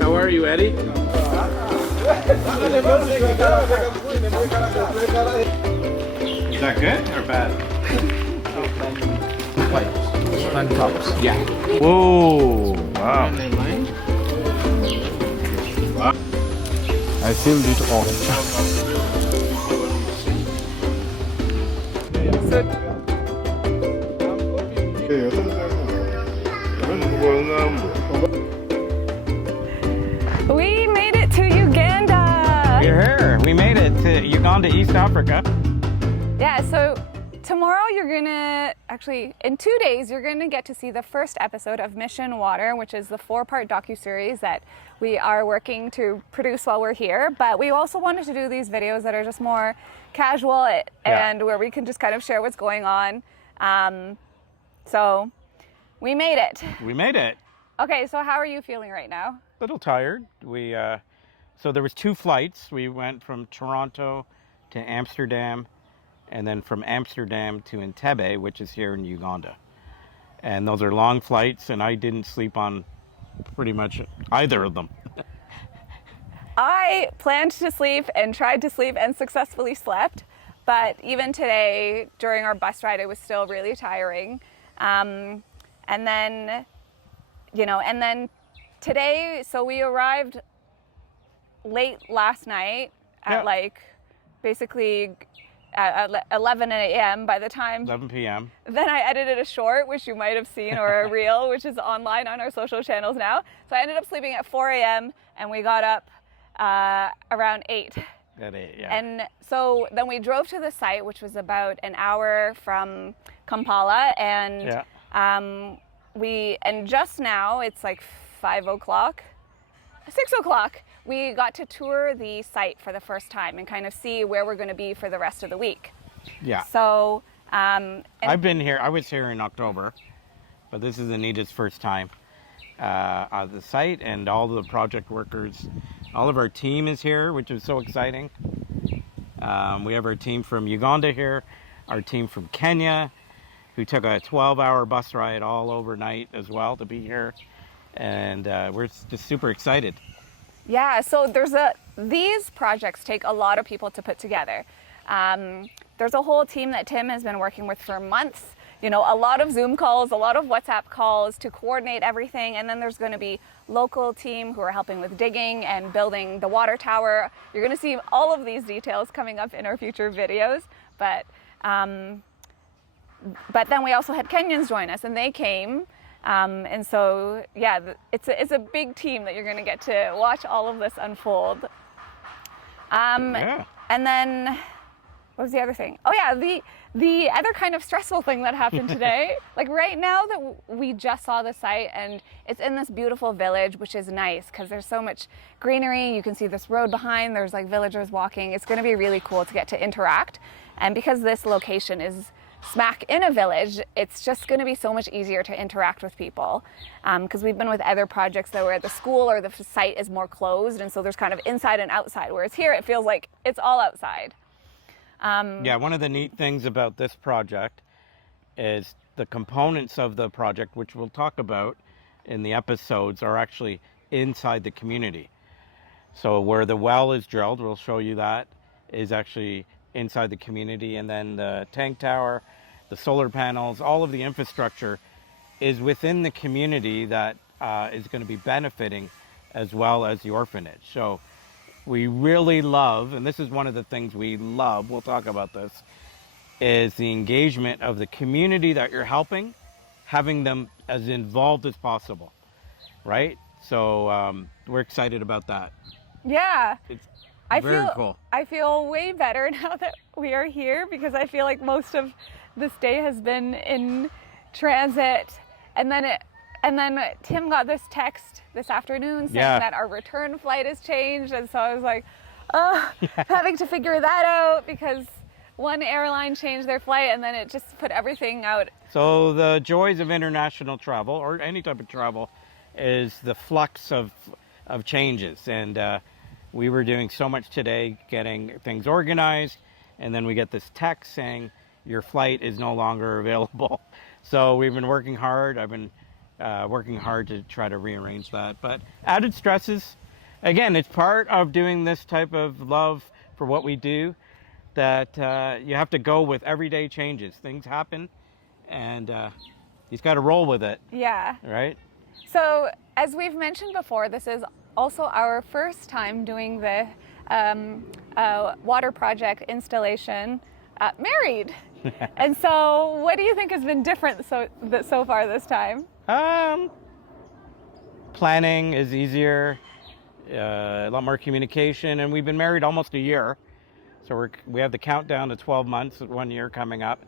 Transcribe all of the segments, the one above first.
How are you, Eddie? Is that good or bad? On tops. Yeah. Whoa! Wow. I feel it all. We made it to Uganda! We're here. We made it to Uganda, East Africa. Yeah, so tomorrow you're gonna, actually in 2 days, you're gonna get to see the first episode of Mission Water, which is the 4-part docuseries that we are working to produce while we're here. But we also wanted to do these videos that are just more casual and where we can just kind of share what's going on. So we made it. We made it. Okay, so how are you feeling right now? A little tired. So there was 2 flights. We went from Toronto to Amsterdam, and then from Amsterdam to Entebbe, which is here in Uganda. And those are long flights, and I didn't sleep on pretty much either of them. I planned to sleep and tried to sleep and successfully slept, but even today during our bus ride it was still really tiring. And then today, so we arrived late last night at basically at 11 a.m. by the time 11 p.m. Then I edited a short, which you might have seen, or a reel, which is online on our social channels now. So I ended up sleeping at 4 a.m. and we got up around 8. At 8, yeah. And so then we drove to the site, which was about an hour from Kampala, and and just now it's like 5 o'clock, 6 o'clock, we got to tour the site for the first time and kind of see where we're going to be for the rest of the week. Yeah. So, I've been here, I was here in October, but this is Anita's first time on the site, and all the project workers, all of our team is here, which is so exciting. We have our team from Uganda here, our team from Kenya, who took a 12-hour bus ride all overnight as well to be here. And we're just super excited. Yeah, so these projects take a lot of people to put together. There's a whole team that Tim has been working with for months. A lot of Zoom calls, a lot of WhatsApp calls to coordinate everything. And then there's going to be local team who are helping with digging and building the water tower. You're going to see all of these details coming up in our future videos. But then we also had Kenyans join us, and they came. And so, yeah, it's a big team that you're going to get to watch all of this unfold. And then, what was the other thing? Oh yeah, the other kind of stressful thing that happened today, like right now that we just saw the site, and it's in this beautiful village, which is nice because there's so much greenery. You can see this road behind, there's like villagers walking. It's going to be really cool to get to interact. And because this location is smack in a village, it's just going to be so much easier to interact with people, because we've been with other projects that where the school or the site is more closed, and so there's kind of inside and outside, whereas here it feels like it's all outside. Yeah, one of the neat things about this project is the components of the project, which we'll talk about in the episodes, are actually inside the community. So where the well is drilled, we'll show you that, is actually inside the community, and then the tank tower, the solar panels, all of the infrastructure is within the community that is going to be benefiting, as well as the orphanage. So we really love, and this is one of the things we love, we'll talk about this, is the engagement of the community that you're helping, having them as involved as possible, right? So we're excited about that. Yeah. It's cool. I feel way better now that we are here, because I feel like most of this day has been in transit, and then Tim got this text this afternoon saying that our return flight has changed, and so I was like, having to figure that out, because one airline changed their flight and then it just put everything out. So the joys of international travel, or any type of travel, is the flux of changes, and we were doing so much today getting things organized, and then we get this text saying your flight is no longer available. So we've been working hard. I've been working hard to try to rearrange that. But added stresses, again, it's part of doing this type of love for what we do, that you have to go with everyday changes. Things happen, and you've got to roll with it. Yeah. Right? So, as we've mentioned before, this is also our first time doing the water project installation married. And so, what do you think has been different so far this time? Planning is easier, a lot more communication, and we've been married almost a year. So we have the countdown to 12 months, 1 year coming up.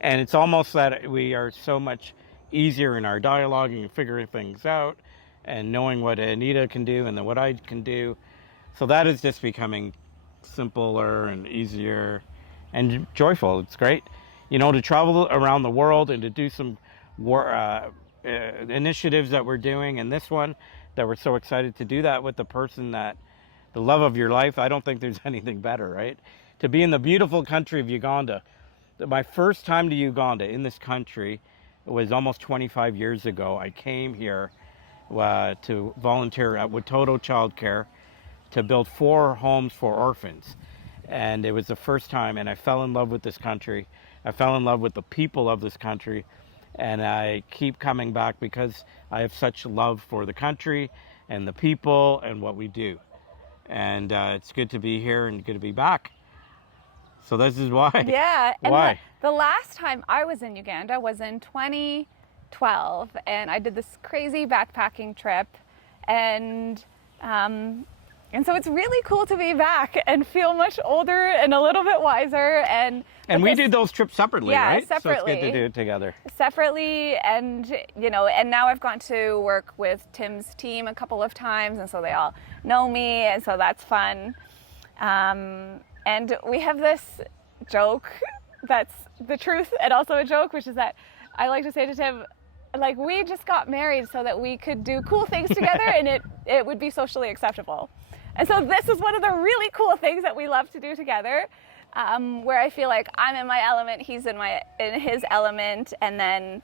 And it's almost that we are so much easier in our dialoguing and figuring things out and knowing what Anita can do and then what I can do. So that is just becoming simpler and easier and joyful. It's great, to travel around the world and to do some initiatives that we're doing, and this one that we're so excited to do that with the person that the love of your life. I don't think there's anything better, right? To be in the beautiful country of Uganda. My first time to Uganda in this country was almost 25 years ago. I came here to volunteer at Watoto Childcare to build 4 homes for orphans. And it was the first time, and I fell in love with this country. I fell in love with the people of this country. And I keep coming back because I have such love for the country and the people and what we do. And it's good to be here and good to be back. So this is why. Yeah. And why? The last time I was in Uganda was in 2012, and I did this crazy backpacking trip, and so it's really cool to be back and feel much older and a little bit wiser. And we did those trips separately, yeah, right? Separately. So it's good to do it together. Separately, and and now I've gone to work with Tim's team a couple of times, and so they all know me, and so that's fun. And we have this joke that's the truth and also a joke, which is that I like to say to Tim, like, we just got married so that we could do cool things together and it would be socially acceptable. And so this is one of the really cool things that we love to do together, where I feel like I'm in my element, he's in his element, and then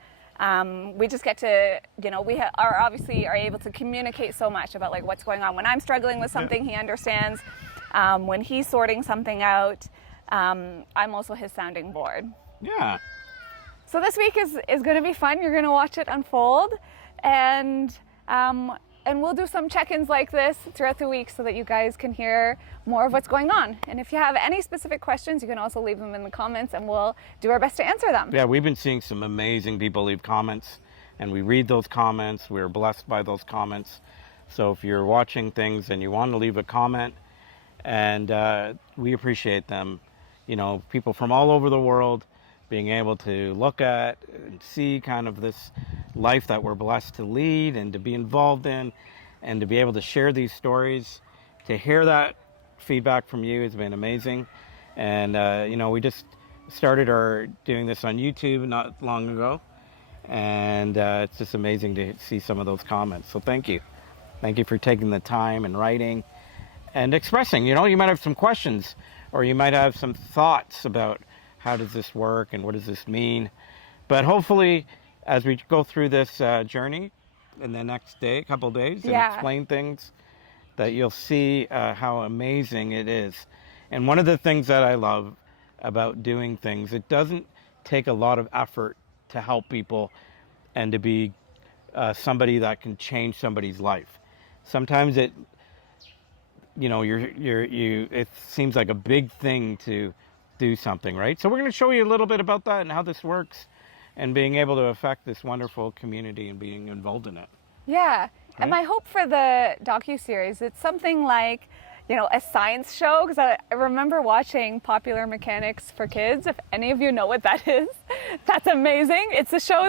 we just get to, we are able to communicate so much about like what's going on. When I'm struggling with something, he understands. When he's sorting something out, I'm also his sounding board. Yeah. So this week is going to be fun. You're going to watch it unfold, and we'll do some check-ins like this throughout the week so that you guys can hear more of what's going on. And if you have any specific questions, you can also leave them in the comments, and we'll do our best to answer them. Yeah, we've been seeing some amazing people leave comments, and we read those comments. We're blessed by those comments. So if you're watching things and you want to leave a comment, and we appreciate them, people from all over the world being able to look at and see kind of this life that we're blessed to lead and to be involved in, and to be able to share these stories. To hear that feedback from you has been amazing. And we just started doing this on YouTube not long ago, and it's just amazing to see some of those comments. So thank you for taking the time and writing and expressing. You might have some questions, or you might have some thoughts about how does this work and what does this mean. But hopefully, as we go through this journey in the next couple days, and explain things, that you'll see how amazing it is. And one of the things that I love about doing things, it doesn't take a lot of effort to help people and to be somebody that can change somebody's life. Sometimes it seems like a big thing to do something, right? So we're going to show you a little bit about that and how this works, and being able to affect this wonderful community and being involved in it. Yeah. Right? And my hope for the docuseries, it's something like, a science show, because I remember watching Popular Mechanics for Kids. If any of you know what that is, that's amazing. It's a show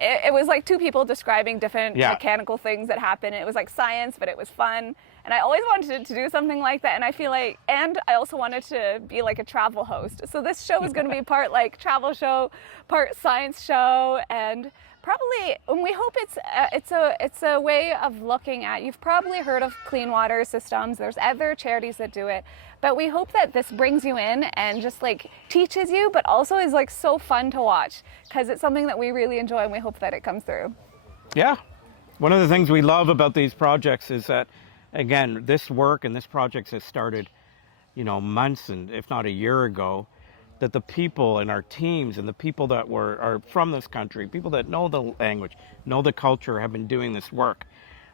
it was like 2 people describing different mechanical things that happen. It was like science, but it was fun. And I always wanted to do something like that. And I feel like, and I also wanted to be like a travel host. So this show is going to be part like travel show, part science show. And probably, and we hope it's a way of looking at, you've probably heard of clean water systems, there's other charities that do it, but we hope that this brings you in and just like teaches you, but also is like so fun to watch, because it's something that we really enjoy, and we hope that it comes through. Yeah. One of the things we love about these projects is that, again, this work and this project has started, months and if not a year ago, that the people in our teams and the people that are from this country, people that know the language, know the culture, have been doing this work.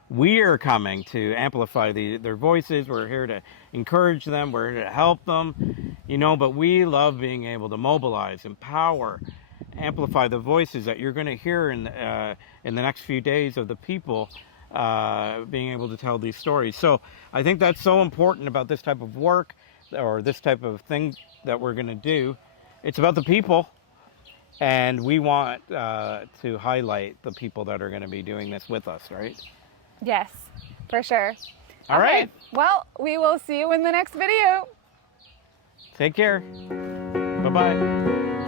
We are coming to amplify their voices. We're here to encourage them. We're here to help them, but we love being able to mobilize, empower, amplify the voices that you're going to hear in the next few days of the people being able to tell these stories. So I think that's so important about this type of work or this type of thing that we're going to do. It's about the people, and we want to highlight the people that are going to be doing this with us, right? Yes, for sure. All right. Well, we will see you in the next video. Take care. Bye-bye.